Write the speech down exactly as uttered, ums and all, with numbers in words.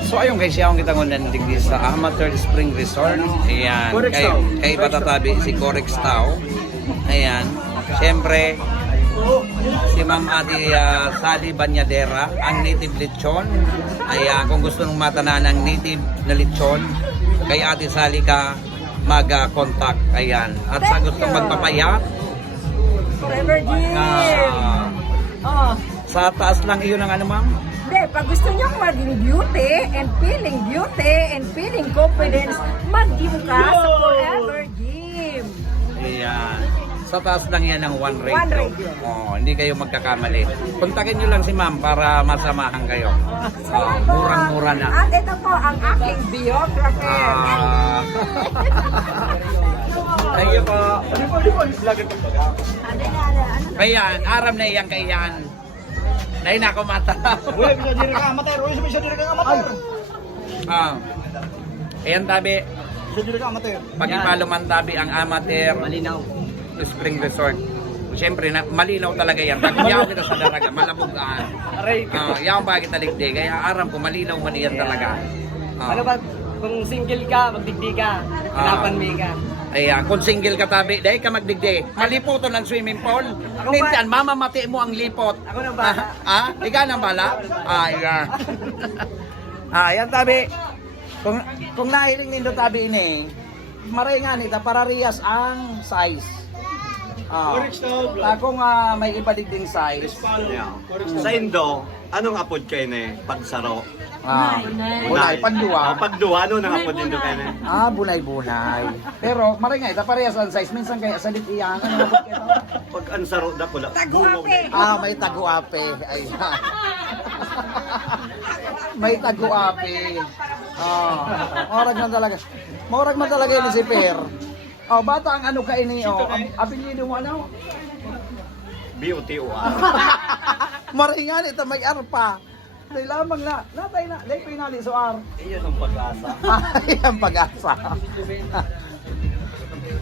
So ayun guys, siya akong kita ngundan digdi sa Amateur Spring Resort. Ayan, Corex kay, Tao. kay patatabi si Corex Tao. Ayan, siyempre si Ma'am Ate uh, Sally Banyadera, ang native lechon. Ayan, kung gusto nung matanan ng native na lechon, kay Ate Sally ka mag-contact. Ayan, at sa Thank gustong you. magpapayat, Forever Jim! ah, Oh, sa taas lang iyon ang ano ma'am? hindi, pag gusto nyo maging beauty and feeling beauty and feeling confidence, mag-gym ka sa Forever Gym. Ayan. Sa taas lang yan ng one radio. One radio. Oh, hindi kayo magkakamali. Kontakin nyo lang si ma'am para masamahan kayo. Oh, murang-mura na. At ito po ang aking biographer. Ah. Thank you po. Ayan, aram na iyang kaiyan. Dahil na ako mata. Uy, bisa diri ka amateur. Uy, bisa diri ka amateur. Ah. Ayan tabi. Bisa diri ka amateur. Pag-ipalo man tabi ang amateur Malinaw. Spring Resort. Siyempre, na, malinaw talaga yan. Pag-iyaw kita sa daraga, malabugaan. Aray. Ah, yaw ba kita ligde, kaya aram ko malinaw man yan talaga. Ah. Ano ba, kung single ka, magdigdi ka, hanapan mo ka. Ayan, kung single ka tabi, dahil ka magdigde. Maliputo ng swimming pool. Minsan, mamamati mo ang lipot. Ako na bala. Ah, ah? Ikaw na bala? Ah, yeah. Ah, yan tabi. Kung, kung nahiling nindo tabi ini, maray nga nita, para riyas ang size. Ah, ah, kung ah, may ibaligding size. Yeah. Sa Indo, anong apod kayo na pagsaro? Ah, bunay, panduwa. Oh, pagduwa, ano nang apod Indo kayo na? Ah, bunay-bunay. Pero maray nga ita, parehas ang size. Minsan kaya sa iyang ano, Pag ansaro da pula. Taguape. ah, may taguape. Ayan. May taguape. Ah, morag man talaga. Morag man talaga yun si Per. Oh, bata ang ano ka ini, oh. Ab- Apelyido mo ano? B O T O R. Maringan ito, may ar pa. Dahil lamang na, natay na, dahil pinali so ar. Iyon ang pag-asa. Ay, ang pag-asa.